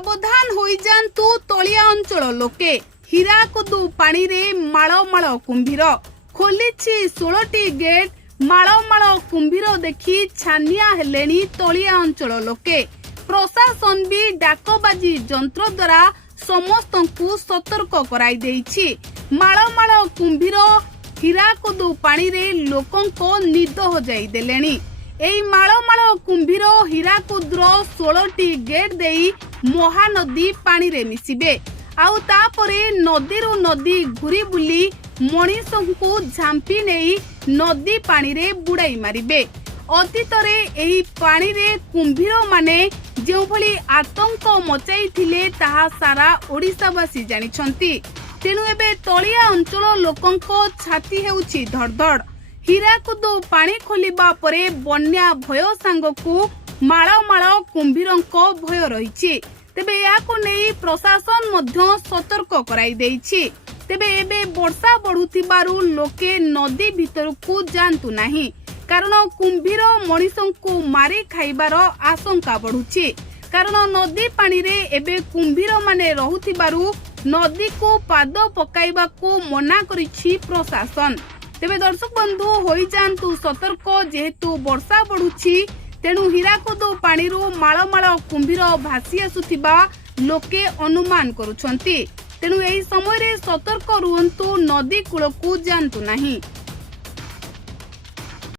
सावधान होई जांतु तलिया अंचल लोके हीराकुदु पानी रे माळ माळ कुंभीर खोलिछि 16टी गेट माळ माळ कुंभीर देखि छानिया हेलेनी तलिया अंचल लोके प्रशासन भी डाकबाजी यंत्र द्वारा समस्तंकु सतर्क कराई देइछि। माळ माळ कुंभीर हीराकुदु पानी रे लोकंको निद हो जाई देलेनी। एई माळ माळ कुंभीर हीराकुद्र 16टी गेट देई महानदी पानी रे मिसिबे आउ तापरे नदीरु नदी घुरी बुली मनीषंकु झांपी नेई नदी पानी रे बुड़ाई मारिबे। अतीतरे एही पानी रे कुंभीर माने जेउ भली आतंक मचाई थिले ताहा सारा ओडिसावासी जानिछंती। तेनु एबे तलिया अंचल लोकंको छाती हेउछि धड़धड़। हीराकुदु पानी खोलिबा परे बन्या भय सांगकु माळ माळ कुंभीरंको भय रहिछि। तेबे याको नेई प्रशासन मध्य सतर्क कराई देइछि। तेबे एबे वर्षा बढ़ुथिबारु लोके नदी भितरकु जांतु नाही कारण कुंभीर मनीषंकु मारी खाइबार आशंका बढ़ुछि। कारण नदी पानी रे एबे कुंभीर माने रहुथिबारु नदी को पाद पकाइबाकु मना करिछि प्रशासन। तेबे दर्शक बंधु होई जांतु सतर्क जेहेतु वर्षा बढ़ुछि तेणु हीराकुदु पानी रु माळ माळ कुंभीर भासी आसुथिबा लोके अनुमान करुछंती। तेणु एही समय रे सतर्क रुहंतु नदी कूलकु जांतु नाही।